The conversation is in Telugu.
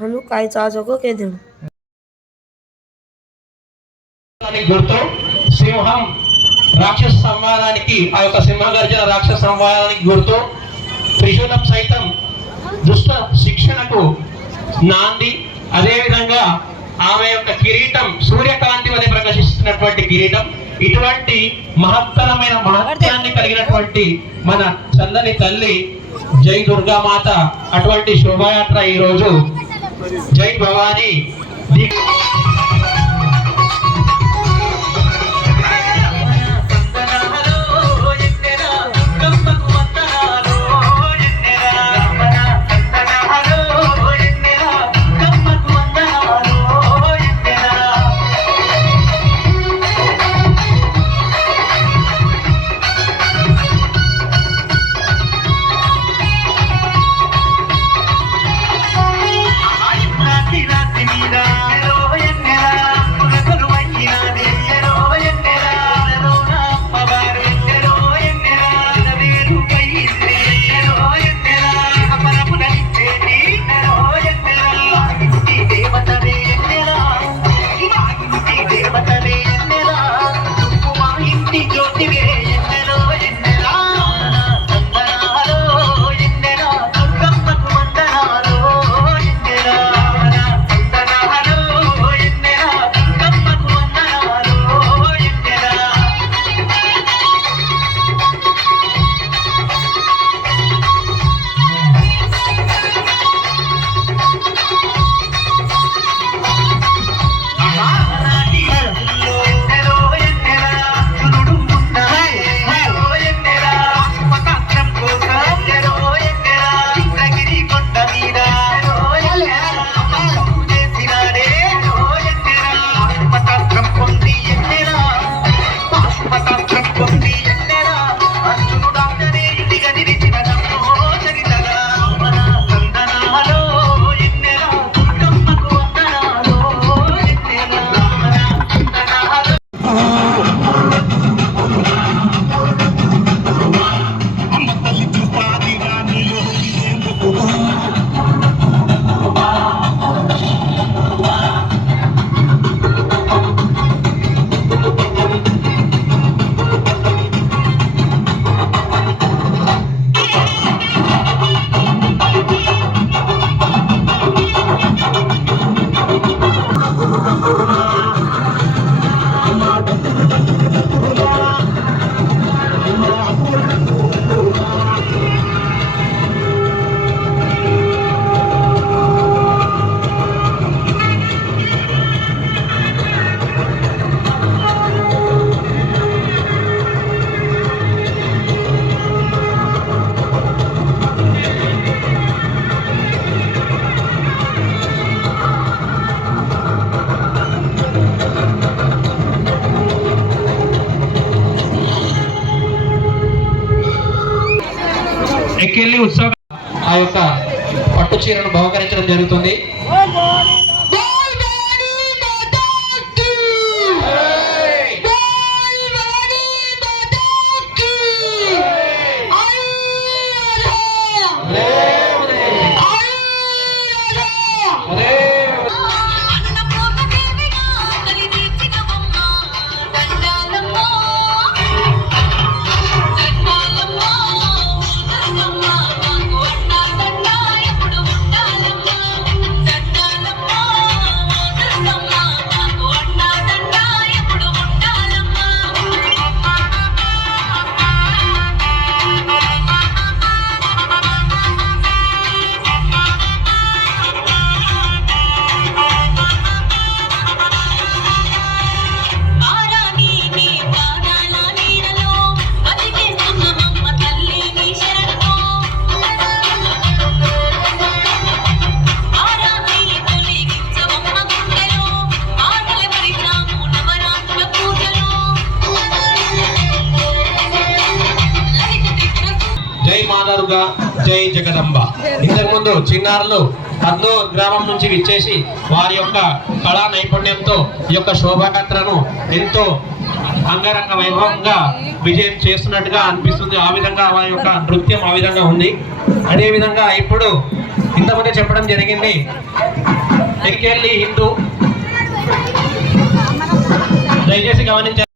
हनु काय चाचो को कह दूं గుర్తు సింహం రాక్షస సంహారానికి ఆ యొక్క సింహగర్జన రాక్షస సంహారానికి గుర్తు త్రిశూలం సైతం దుష్ట శిక్షణకు నాంది. అదేవిధంగా ఆమె యొక్క కిరీటం సూర్యకాంతి వలె ప్రకాశిస్తున్నటువంటి కిరీటం. ఇటువంటి మహత్తరమైన మహత్యాన్ని కలిగినటువంటి మన చల్లని తల్లి జై దుర్గామాత అటువంటి శోభాయాత్ర ఈరోజు జై భవానీ ఎక్కెళ్ళి ఉత్సవం ఆ యొక్క పట్టు చీరను బహుకరించడం జరుగుతుంది. జై జగదంబ. ఇంతకు ముందు చిన్నారులు పద్నూర్ గ్రామం నుంచి విచ్చేసి వారి యొక్క కళా నైపుణ్యంతో ఈ యొక్క శోభాయాత్రను ఎంతో అంగరంగ వైభవంగా విజయం చేస్తున్నట్టుగా అనిపిస్తుంది. ఆ విధంగా వారి యొక్క నృత్యం ఆ విధంగా ఉంది. అదేవిధంగా ఇప్పుడు ఇంతకుముందే చెప్పడం జరిగింది. ఎక్కెళ్ళి హిందూ దయచేసి గమనించారు.